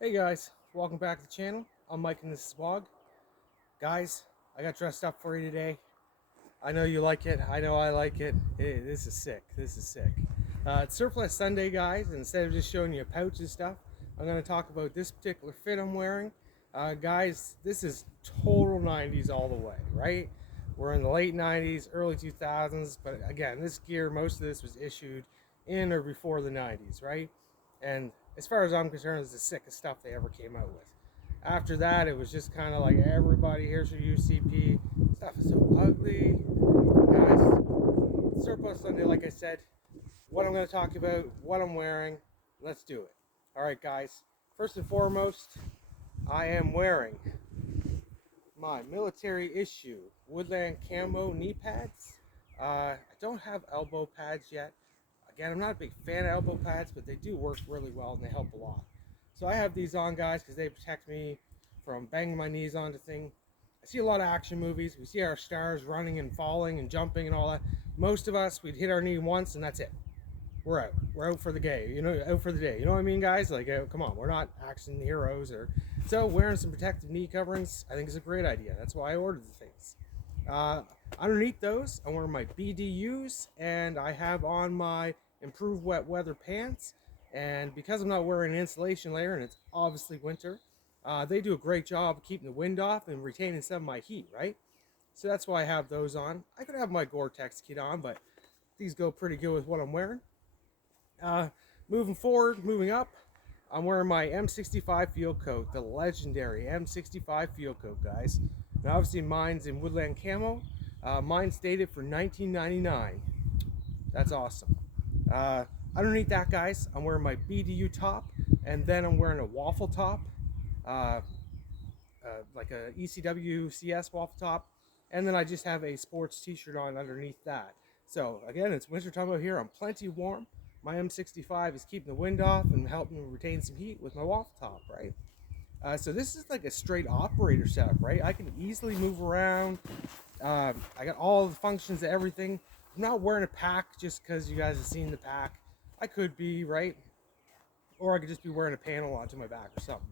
Hey guys, welcome back to the channel. I'm Mike and this is Wog. Guys, I got dressed up for you today. I know you like it. I know I like it. Hey, this is sick. This is sick. It's Surplus Sunday, guys. And instead of just showing you a pouch and stuff, I'm going to talk about this particular fit I'm wearing. Guys, this is total 90s all the way, right? We're in the late 90s, early 2000s. But again, this gear, most of this was issued in or before the 90s, right? And as far as I'm concerned, it's the sickest stuff they ever came out with. After that, it was just kind of like everybody, here's your UCP. Stuff is so ugly. Guys, Surplus Sunday, like I said, what I'm going to talk about, what I'm wearing, let's do it. All right, guys, first and foremost, I am wearing my military issue Woodland Camo knee pads. I don't have elbow pads yet. Again, I'm not a big fan of elbow pads, but they do work really well and they help a lot. So I have these on, guys, because they protect me from banging my knees onto things. I see a lot of action movies. We see our stars running and falling and jumping and all that. Most of us, we'd hit our knee once and that's it. We're out. We're out for the day. Out for the day. You know what I mean, guys? Like, come on, we're not action heroes. So wearing some protective knee coverings, I think is a great idea. That's why I ordered the things. Underneath those, I'm wearing my BDUs, and I have on my improved wet weather pants. And because I'm not wearing an insulation layer, and it's obviously winter, they do a great job of keeping the wind off and retaining some of my heat, right? So that's why I have those on. I could have my Gore-Tex kit on, but these go pretty good with what I'm wearing. Moving forward, moving up, I'm wearing my M65 field coat, the legendary M65 field coat, guys. Now, obviously, mine's in Woodland Camo. Mine's dated for 1999. That's awesome. Underneath that, guys, I'm wearing my BDU top, and then I'm wearing a waffle top, like a ECW CS waffle top, and then I just have a sports t-shirt on underneath that. So again, it's wintertime out here. I'm plenty warm. My M65 is keeping the wind off and helping me retain some heat with my waffle top, right? So this is like a straight operator setup, right? I can easily move around. I got all the functions of everything. I'm not wearing a pack just because you guys have seen the pack. I could be, right? Or I could just be wearing a panel onto my back or something.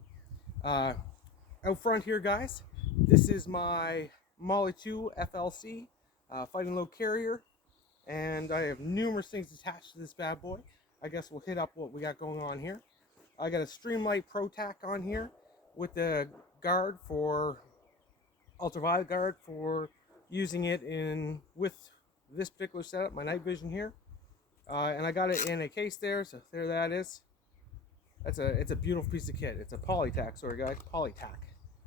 Out front here, guys, this is my Molly 2 FLC Fighting Low Carrier. And I have numerous things attached to this bad boy. I guess we'll hit up what we got going on here. I got a Streamlight Pro Tac on here with the guard for ultraviolet guard for using it in with this particular setup, my night vision here. And I got it in a case there, so there that is. It's a beautiful piece of kit. It's a Polytac, sorry guys, Polytac.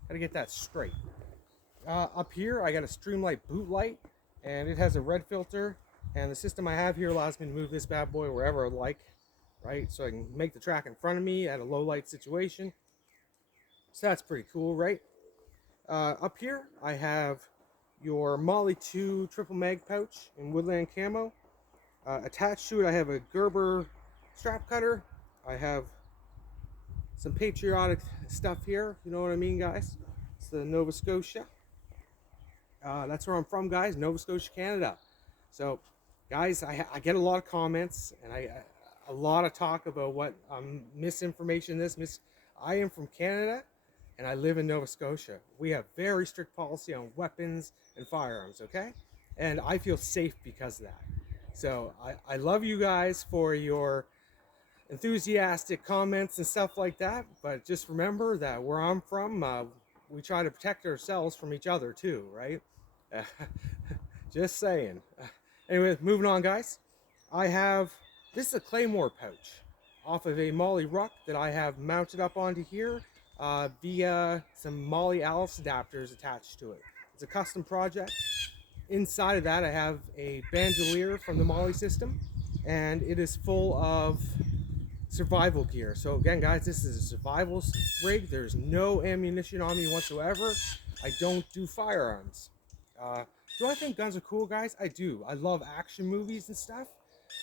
Gotta get that straight. Up here, I got a Streamlight boot light, and it has a red filter. And the system I have here allows me to move this bad boy wherever I like, right? So I can make the track in front of me at a low light situation. So that's pretty cool, right? Up here, I have your Molly 2 triple mag pouch in Woodland Camo. Attached to it, I have a Gerber strap cutter. I have some patriotic stuff here. You know what I mean, guys? It's the Nova Scotia. That's where I'm from, guys. Nova Scotia, Canada. So, guys, I get a lot of comments and a lot of talk about what misinformation. I am from Canada and I live in Nova Scotia. We have very strict policy on weapons and firearms, okay? And I feel safe because of that. So I love you guys for your enthusiastic comments and stuff like that. But just remember that where I'm from, we try to protect ourselves from each other too, right? Just saying. Anyway, moving on, guys. This is a Claymore pouch off of a Molly Ruck that I have mounted up onto here via some Molly Alice adapters attached to it. It's a custom project. Inside of that, I have a bandolier from the Molly system, and it is full of survival gear. So again, guys, this is a survival rig. There's no ammunition on me whatsoever. I don't do firearms. Do I think guns are cool, guys? I do. I love action movies and stuff,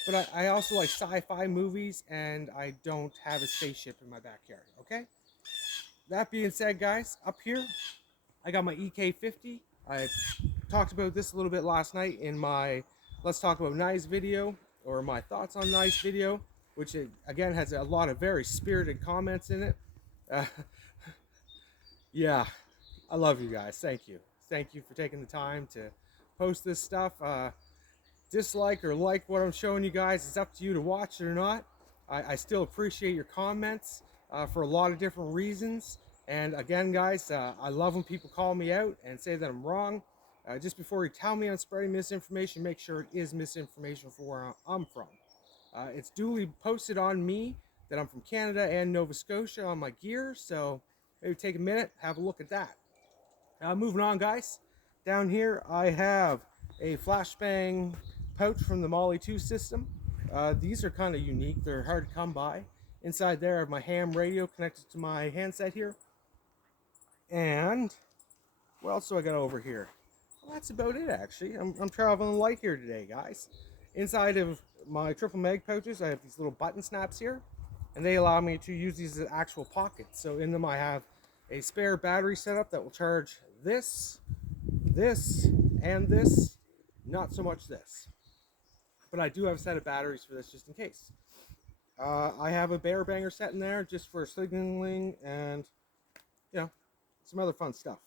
but I also like sci-fi movies, and I don't have a spaceship in my backyard, okay? That being said, guys, up here, I got my EK50. I talked about this a little bit last night in my Let's Talk About Knives video, or my thoughts on knives video, which again has a lot of very spirited comments in it. Uh, yeah, I love you guys. Thank you. Thank you for taking the time to post this stuff. Dislike or like what I'm showing you guys. It's up to you to watch it or not. I still appreciate your comments for a lot of different reasons. And again, guys, I love when people call me out and say that I'm wrong. Just before you tell me I'm spreading misinformation, make sure it is misinformation for where I'm from. It's duly posted on me that I'm from Canada and Nova Scotia on my gear, so maybe take a minute, have a look at that. Moving on, guys. Down here, I have a flashbang pouch from the Molly 2 system. These are kind of unique. They're hard to come by. Inside there, I have my ham radio connected to my handset here. And what else do I got over here? Well, that's about it, actually. I'm traveling light here today, guys. Inside of my triple mag pouches, I have these little button snaps here, and they allow me to use these as actual pockets. So in them, I have a spare battery setup that will charge this, and this. Not so much this. But I do have a set of batteries for this just in case. I have a bear banger set in there just for signaling and, you know, some other fun stuff.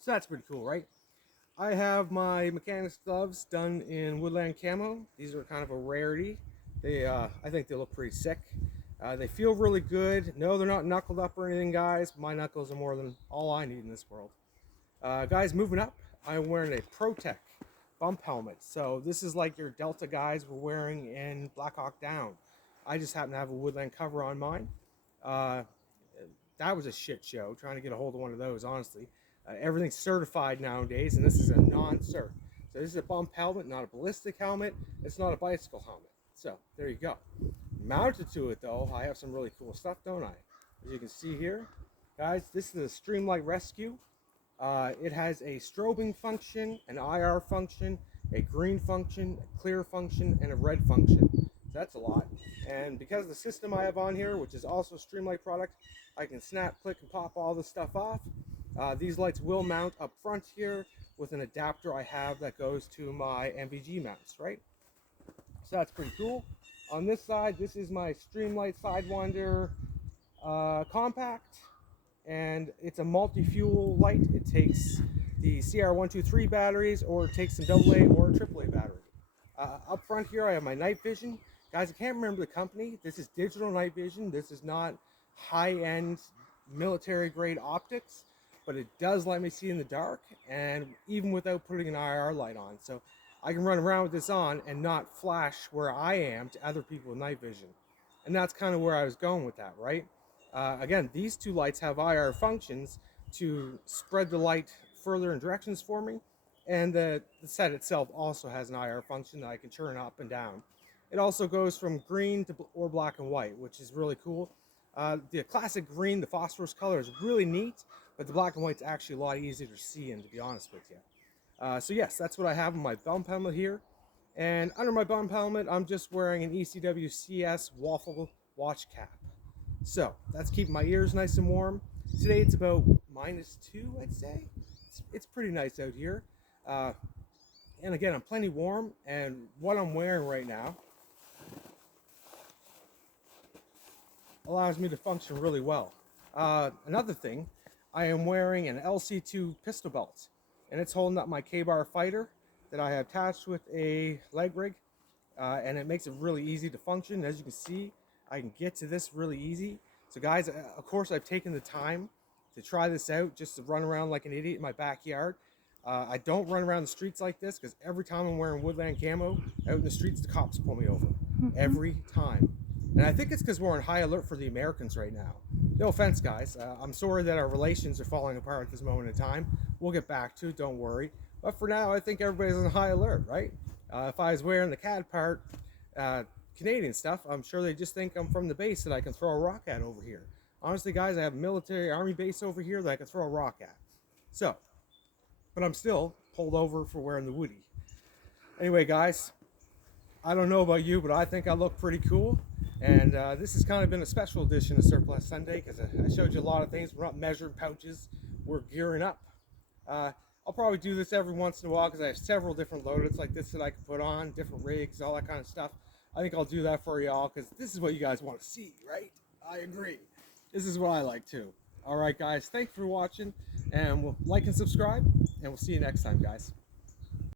So that's pretty cool, right? I have my mechanics gloves done in woodland camo. These are kind of a rarity. I think they look pretty sick. They feel really good. No, they're not knuckled up or anything, guys. My knuckles are more than all I need in this world. Guys, moving up, I'm wearing a ProTech bump helmet. So this is like your Delta guys were wearing in Black Hawk Down. I just happen to have a woodland cover on mine. That was a shit show trying to get a hold of one of those, honestly. Everything's certified nowadays, and this is a non-cert. So this is a bump helmet, not a ballistic helmet. It's not a bicycle helmet. So there you go. Mounted to it, though, I have some really cool stuff, don't I? As you can see here, guys, this is a Streamlight Rescue. It has a strobing function, an IR function, a green function, a clear function, and a red function. So that's a lot. And because of the system I have on here, which is also a Streamlight product, I can snap, click, and pop all this stuff off. These lights will mount up front here with an adapter I have that goes to my MVG mounts, right? So that's pretty cool. On this side, this is my Streamlight Sidewinder Compact, and it's a multi-fuel light. It takes the CR123 batteries, or it takes some AA or AAA battery. Up front here, I have my night vision. Guys, I can't remember the company. This is digital night vision. This is not high-end military-grade optics, but it does let me see in the dark, and even without putting an IR light on. So I can run around with this on and not flash where I am to other people with night vision. And that's kind of where I was going with that, right? Again, these two lights have IR functions to spread the light further in directions for me. And the set itself also has an IR function that I can turn up and down. It also goes from green to or black and white, which is really cool. The classic green, the phosphorus color, is really neat, but the black and white's actually a lot easier to see in, to be honest with you. So yes, that's what I have on my bump helmet here. And under my bump helmet, I'm just wearing an ECW CS waffle watch cap. So that's keeping my ears nice and warm. Today it's about -2, I'd say. It's pretty nice out here. And again, I'm plenty warm, and what I'm wearing right now allows me to function really well. Another thing, I am wearing an LC2 pistol belt, and it's holding up my K-bar fighter that I have attached with a leg rig, and it makes it really easy to function. As you can see, I can get to this really easy. So guys, of course, I've taken the time to try this out just to run around like an idiot in my backyard. I don't run around the streets like this because every time I'm wearing woodland camo out in the streets, the cops pull me over. Every time. And I think it's because we're on high alert for the Americans right now. No offense, guys. I'm sorry that our relations are falling apart at this moment in time. We'll get back to it, don't worry. But for now, I think everybody's on high alert, right? If I was wearing the CAD part, Canadian stuff, I'm sure they just think I'm from the base that I can throw a rock at over here. Honestly, guys, I have a military army base over here that I can throw a rock at. So, but I'm still pulled over for wearing the Woody. Anyway, guys, I don't know about you, but I think I look pretty cool. And this has kind of been a special edition of Surplus Sunday because I showed you a lot of things. We're not measuring pouches. We're gearing up. I'll probably do this every once in a while because I have several different loadeds like this that I can put on, different rigs, all that kind of stuff. I think I'll do that for y'all because this is what you guys want to see, right? I agree. This is what I like too. All right, guys, thanks for watching, and we'll like and subscribe, and we'll see you next time, guys.